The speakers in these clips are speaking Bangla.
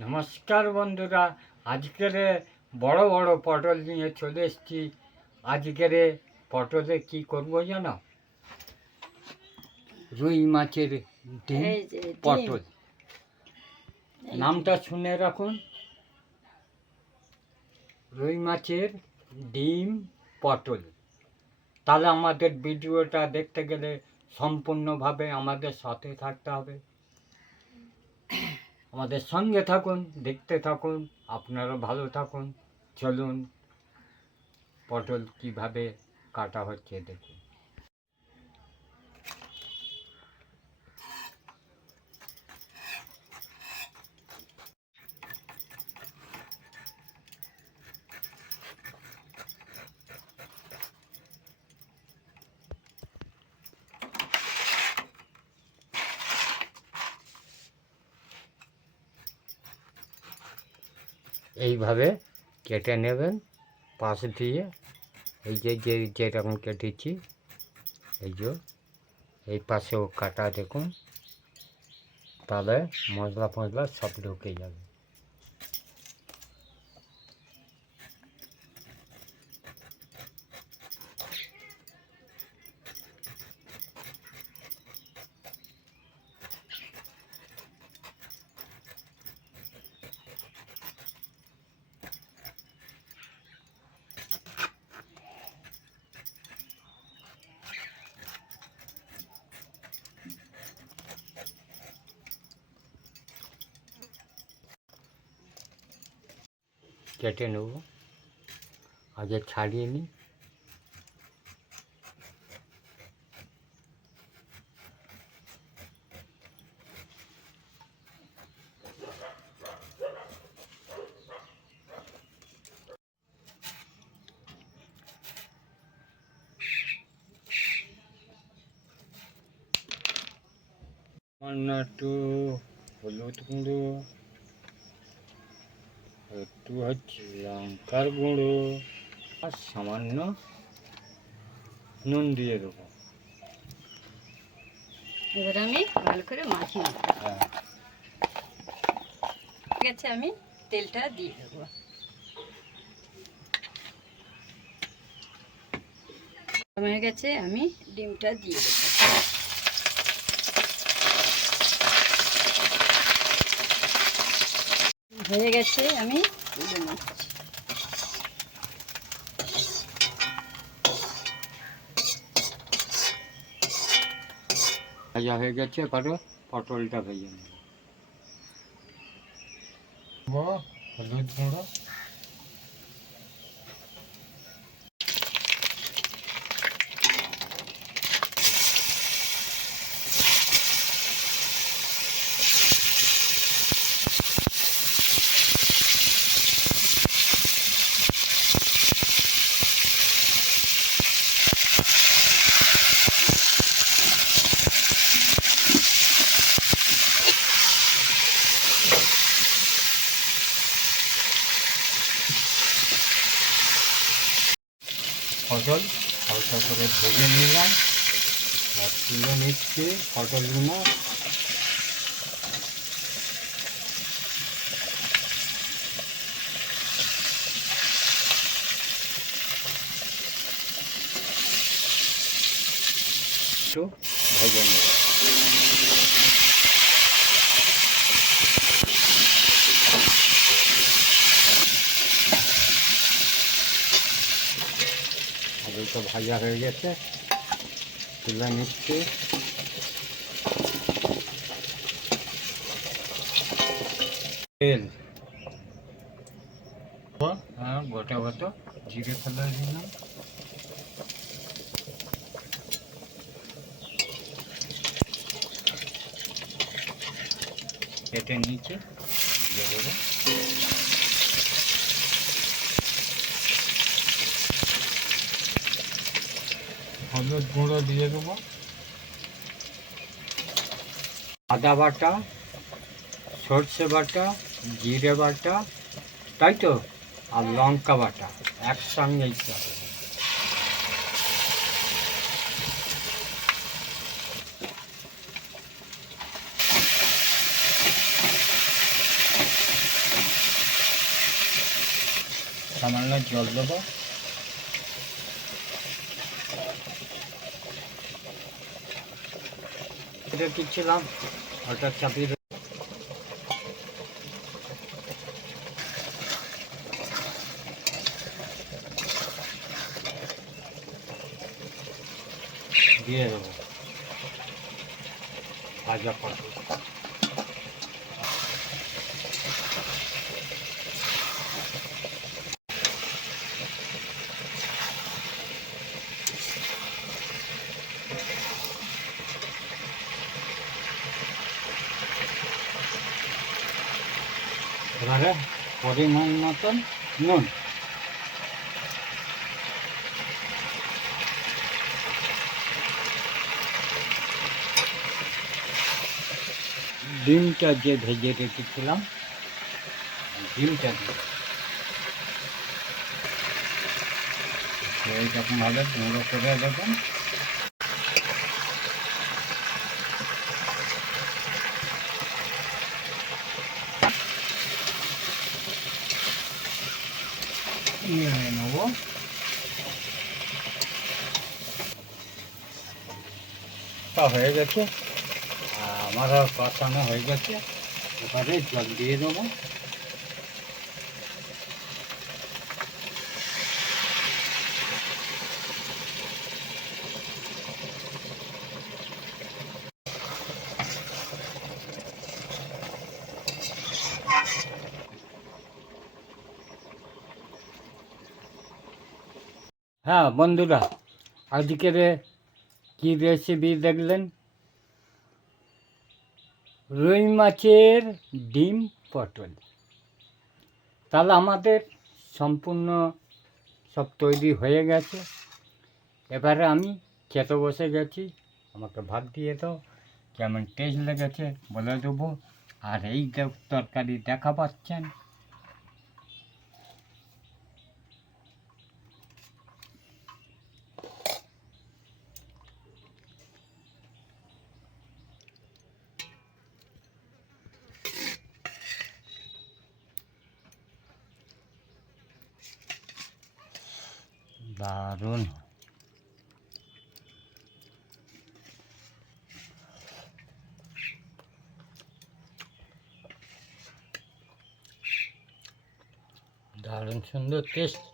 নমস্কার বন্ধুরা আজকের বড় বড় পটল নিয়ে চলে এসেছি। আজকের পটলে কি করব জানো? রুই মাছের ডিম। পটল। নামটা শুনে রাখুন। রুই মাছের ডিম পটল। তাহলে আমাদের ভিডিওটা দেখতে গেলে সম্পূর্ণভাবে আমাদের সাথে থাকতে হবে। আমাদের সঙ্গে থাকুন দেখতে থাকুন আপনারা ভালো থাকুন। চলুন পটল কীভাবে কাটা হচ্ছে দেখুন। এইভাবে কেটে নেবেন, পাশ দিয়ে এই যে যে, যেরকম কেটেছি, এই যে, এই পাশেও কাটা দেখুন, তাহলে মশলা ফসলা সব ঢুকে যাবে। কেটে নেব। আগে ছাড়িয়ে নিই। সামান্য একটু হলুদ গুঁড়ো। একটু হচ্ছে লঙ্কার গুঁড়ো আর সামান্য নুন দিয়ে দেবো। এবার আমি ভালো করে মাখিয়ে হ্যাঁ। ঠিক আছে আমি তেলটা দিয়ে দেবো। হয়ে গেছে আমি ডিমটা দিয়ে দেবো। হয়ে গেছে আমি তুলে নিচ্ছি। ভাজা হয়ে গেছে এবারে পটলটা ভেজে নেব। হলুদ গুঁড়ো। পটল হালকা করে ভেজে নিলাম। আর তুলে নিচ্ছি পটলগুলো ভেজে নেব আলুটা ভাজা হয়ে গেছে। তুলে নিচ্ছি। তেল। হ্যাঁ গোটা গোটা। জিরে ফেলে দিলাম। কেটে নিচে দিয়ে দেবো। হলুদ গুঁড়ো দিয়ে দেবো। আদা বাটা, সর্ষে বাটা, জিরে বাটা, তাই তো? আর লঙ্কা বাটা একসঙ্গেই সামান্য জল দেবো। এটা দিচ্ছিলাম হঠাৎ চাপিয়ে দিয়ে দেবো। ভাজা পটল। এবারে পরিমাণ মতন নুন। ডিমটা যে ভেজে রেখেছিলাম ডিমটা দিয়ে। এইরকমভাবে গুঁড়ো করে দেবেন নিয়ে নেব তা হয়ে গেছে। আমার আর কষানো হয়ে গেছে। এবারে জল দিয়ে দেবো। হ্যাঁ বন্ধুরা, আজকের কি রেসিপি দেখলেন? রুই মাছের ডিম পটল। তাহলে আমাদের সম্পূর্ণ সব তৈরি হয়ে গেছে। এবারে আমি খেতে বসে গেছি। আমাকে ভাত দিয়ে দাও। কেমন টেস্ট লেগেছে বলে দেবো। আর এই তরকারি দেখা পাচ্ছেন। দারুণ দারুণ সুন্দর টেস্ট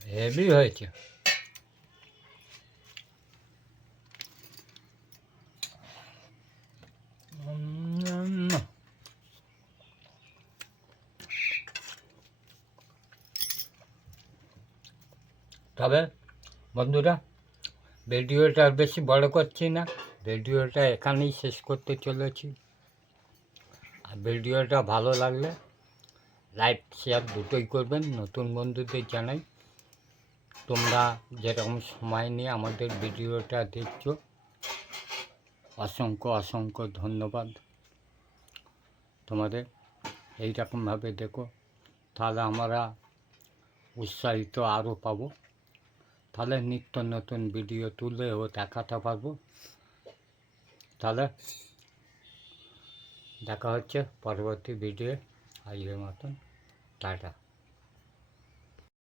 হেভি হয়েছে তবে বন্ধুরা, ভিডিওটা বেশি বড় করছি না, ভিডিওটা এখানেই শেষ করতে চলেছি। আর ভিডিওটা ভালো লাগলে লাইক, শেয়ার দুটোই করবেন, নতুন বন্ধুদের জানাই। তোমরা যেরকম সময় নিয়ে আমাদের ভিডিওটা দেখছ, অসংখ্য অসংখ্য ধন্যবাদ। তোমাদের এইরকমভাবে দেখো, তাহলে আমরা উৎসাহিত আরও পাবো। তাহলে নিত্য নতুন ভিডিও তুলে ও দেখাতে পারব। তাহলে দেখা হচ্ছে পরবর্তী ভিডিও আজকের মতন, টাটা।